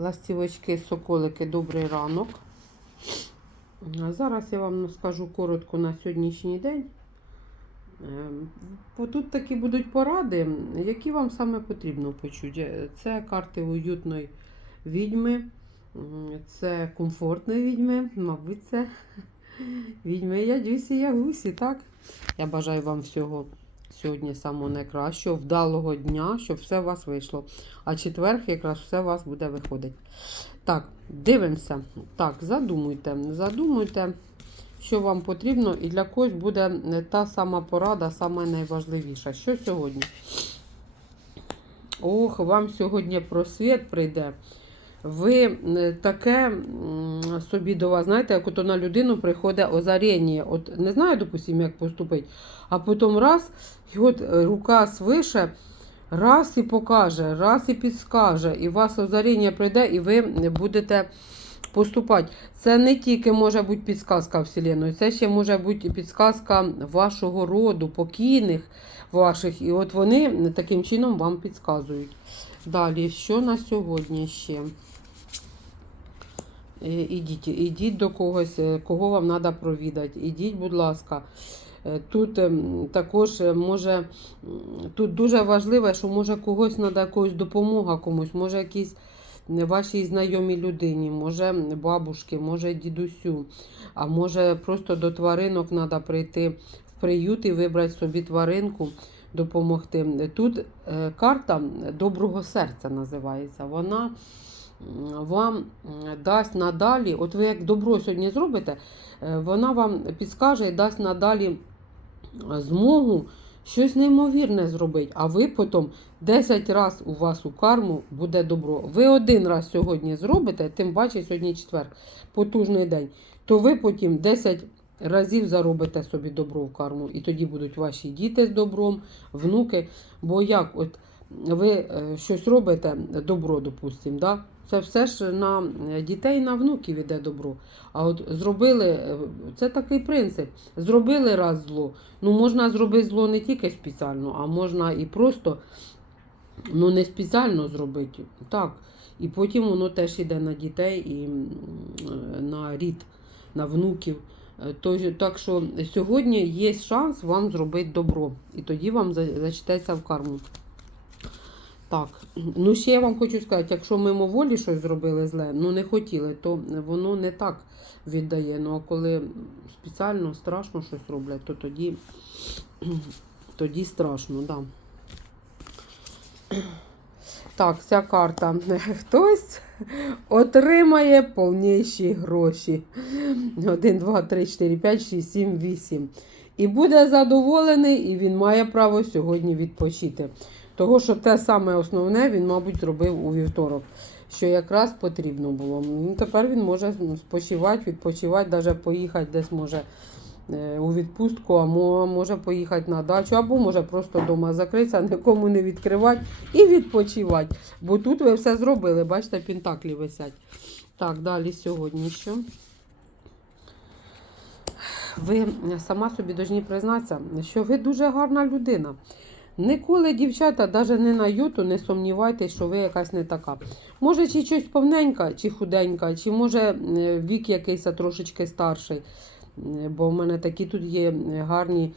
Ластівочки, соколики, добрий ранок. Зараз я вам скажу коротко на сьогоднішній день. Ем, Тут такі будуть поради, які вам саме потрібно почути. Це карти уютної відьми, це комфортної відьми, мабуть, це відьми Ядюсі Ягусі, так? Я бажаю вам всього сьогодні самого найкращого, вдалого дня, щоб все у вас вийшло. А четверг якраз все у вас буде виходити. Так, дивимося. Так, задумуйте, задумуйте, що вам потрібно, і для когось буде та сама порада, саме найважливіша. Що сьогодні? Ох, вам сьогодні просвіт прийде. Ви е, таке собі до вас, знаєте, як ото на людину приходить озаріння. От не знаю, допустим, як поступить, а потім раз, і от е, рука свише, раз і покаже, раз і підскаже, і у вас озаріння прийде, і ви будете поступати. Це не тільки може бути підсказка Вселенної, це ще може бути підсказка вашого роду, покійних ваших. І от вони таким чином вам підказують. Далі, що на сьогодні ще? Е, Ідіть, ідіть до когось, е, кого вам треба провідати. Ідіть, будь ласка. Е, Тут ем, також може, тут дуже важливо, що може когось треба якоюсь допомога комусь, може якісь вашій знайомій людині, може бабушки, може дідусю, а може просто до тваринок треба прийти в приют і вибрати собі тваринку, допомогти. Тут карта доброго серця називається. Вона вам дасть надалі, от ви як добро сьогодні зробите, е, вона вам підскаже і дасть надалі е, змогу щось неймовірне зробити, а ви потім 10 разів у вас у карму буде добро. Ви один раз сьогодні зробите, тим паче сьогодні четвер, потужний день, то ви потім 10 разів заробите собі добро в карму. І тоді будуть ваші діти з добром, внуки. Бо як от ви е, щось робите, добро, допустимо, да? Це все ж на дітей, на внуків іде добро. А от зробили, е, це такий принцип. Зробили раз зло. Ну, можна зробити зло не тільки спеціально, а можна і просто ну, не спеціально зробити. Так. І потім воно теж йде на дітей і е, на рід, на внуків. Е, так що сьогодні є шанс вам зробити добро. І тоді вам зачтеться в карму. Так, ну ще я вам хочу сказати, якщо мимоволі щось зробили зле, ну не хотіли, то воно не так віддає. Ну а коли спеціально страшно щось роблять, то тоді, тоді страшно, да. Так, ця карта. Хтось отримає повніші гроші. 1, 2, 3, 4, 5, 6, 7, 8. І буде задоволений, і він має право сьогодні відпочити. Того, що те саме основне він, мабуть, зробив у вівторок, що якраз потрібно було. Ну, тепер він може спочивати, відпочивати, навіть поїхати десь може е, у відпустку, а може поїхати на дачу, або може просто вдома закритися, нікому не відкривати і відпочивати. Бо тут ви все зробили, бачите, пентаклі висять. Так, далі сьогодні що? Ви сама собі повинні признатися, що ви дуже гарна людина. Ніколи, дівчата, навіть не на юту, не сумнівайтеся, що ви якась не така. Може, чи щось повненька, чи худенька, чи може е, вік якийсь трошечки старший. Е, Бо в мене такі тут є е, гарні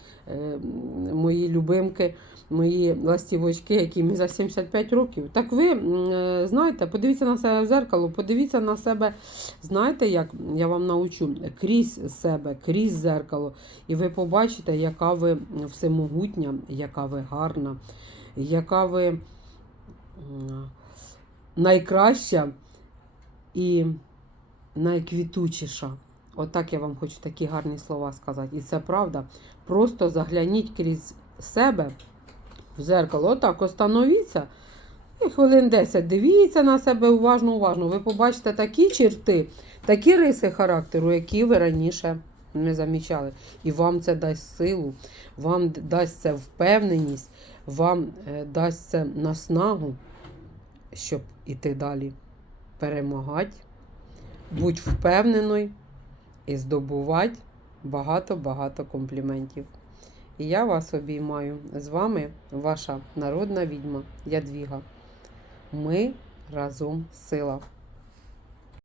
мої любимки, мої ластівочки, які мені за 75 років. Так ви е, знаєте, подивіться на себе в зеркало, подивіться на себе, знаєте, як я вам научу, крізь себе, крізь зеркало. І ви побачите, яка ви всемогутня, яка ви гарна, яка ви найкраща і найквітучіша. Отак я вам хочу такі гарні слова сказати. І це правда. Просто загляніть крізь себе зеркало. Отак остановіться. І хвилин 10 дивіться на себе уважно, уважно. Ви побачите такі черти, такі риси характеру, які ви раніше не замічали. І вам це дасть силу, вам дасть це впевненість, вам е, дасть це наснагу, щоб іти далі, перемагати, будь впевненою і здобувати багато-багато компліментів. І я вас обіймаю. З вами ваша народна відьма Ядвіга. Ми разом сила.